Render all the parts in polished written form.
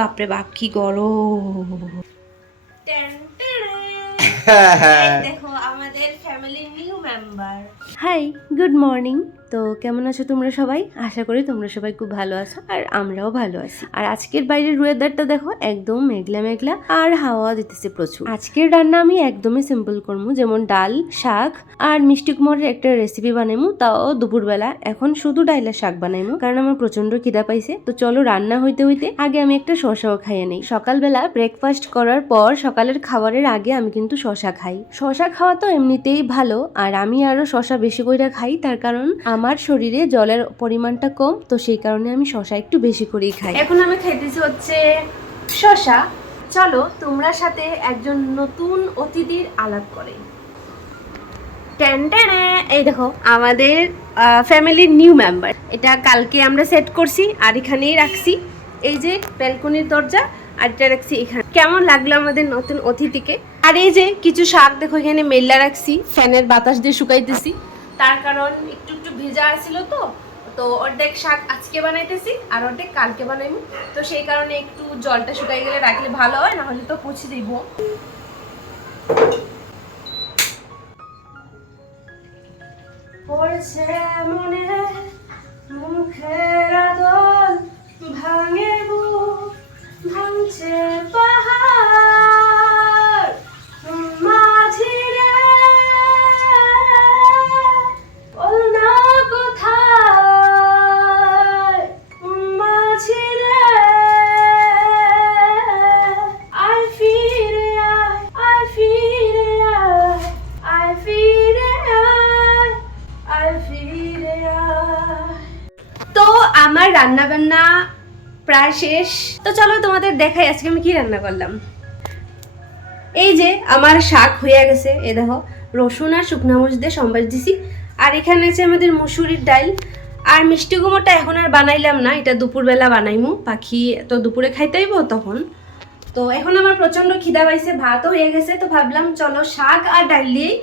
বাপরে বাপ কি গরম। দেখো আমাদের ফ্যামিলির new member. Hi, good morning. তো কেমন আছো তোমরা সবাই? আশা করি তোমরা সবাই খুব ভালো আছো, আর আমরাও ভালো আছি। আর আজকের বাইরের ওয়েদারটা দেখো, একদম মেঘলা মেঘলা আর হাওয়া দিতেছে প্রচুর। আজকের রান্না আমি একদমই সিম্পল করবো, যেমন ডাল, শাক আর মিষ্টি কুমড়ের একটা রেসিপি বানাইমু, তাও দুপুরবেলা। এখন শুধু ডাল আর শাক বানাইমু, কারণ আমার প্রচন্ড খিদা পাইছে। তো চলো রান্না হইতে হইতে আগে আমি একটা শসাও খাইয়ে নেই। সকালবেলা ব্রেকফাস্ট করার পর সকালের খাবারের আগে আমি কিন্তু শসা খাই। শসা খাওয়া তো এমনিতেই ভালো, আর আমি আরো শসা বেশি করে খাই, তার কারণ আমার শরীরে জলের পরিমাণটা কম, তো সেই কারণে আমি শসা একটু বেশি করেই খাই। এখন আমি খাইতেছি হচ্ছে শসা। চলো তোমরা সাথে একজন নতুন অতিথির আলাপ করে। এই দেখো আমাদের ফ্যামিলির নিউ মেম্বার। এটা কালকে আমরা সেট করছি আর এখানেই রাখছি। এই যে ব্যালকনির দরজা, আর এটা রাখছি এখানে। কেমন লাগলো আমাদের নতুন অতিথিকে? আর এই যে কিছু শাক দেখো এখানে মেল্লা রাখছি, ফ্যানের বাতাস দিয়ে শুকাইতেছি, তার কারণ একটু একটু ভেজা আছিল। তো তো অর্ধেক শাক আজকে বানাইতেছি আর অর্ধেক কালকে বানাইবো, তো সেই কারণে একটু জলটা শুকাই গেলে রাখলে ভালো হয়, না হলে তো পচে দিব। পড়ছে মনে মুখের আদল, ভাঙে বুক, ভাঙছে পাহাড়, মাঝিরে বল না কোথায়, মাঝিরে আয় ফিরে আয়, আয় ফিরে আয়, আয় ফিরে আয়, ফিরে আয়। তো আমার রান্না বান্না প্রায় শেষ। তো চলো তোমাদের দেখাই আজকে আমি কি রান্না করলাম। এই যে আমার শাক হয়ে গেছে, এ দেখো রসুন আর শুকনা মরিচ দিয়ে সম্বাস দিছি। আর এখানে আছে আমাদের মুসুরির ডাল। আর মিষ্টি কুমড়োটা এখন আর বানাইলাম না, এটা দুপুরবেলা বানাইমু, পাখি তো দুপুরে খাইতে হইব তখন। তো এখন আমার প্রচন্ড খিদা পাইছে, ভাতও হয়ে গেছে, তো ভাবলাম চলো শাক আর ডাল দিয়েই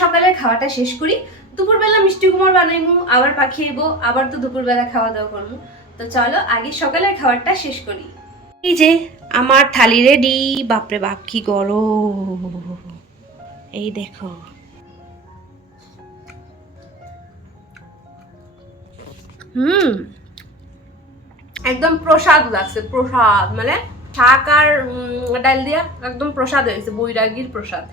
সকালের খাওয়াটা শেষ করি। দুপুরবেলা মিষ্টি কুমড় বানাইমু, আবার পাখি আইবো, আবার তো দুপুরবেলা খাওয়া দাওয়া করবো। তো চলো আগে সকালের খাবারটা শেষ করি। এই যে আমার থালি রেডি। বাপরে বাপ কি গরম, এই দেখো। একদম প্রসাদ লাগছে, প্রসাদ মানে শাক আর ডাল দিয়া একদম প্রসাদ হয়েছে, বৈরাগীর প্রসাদ।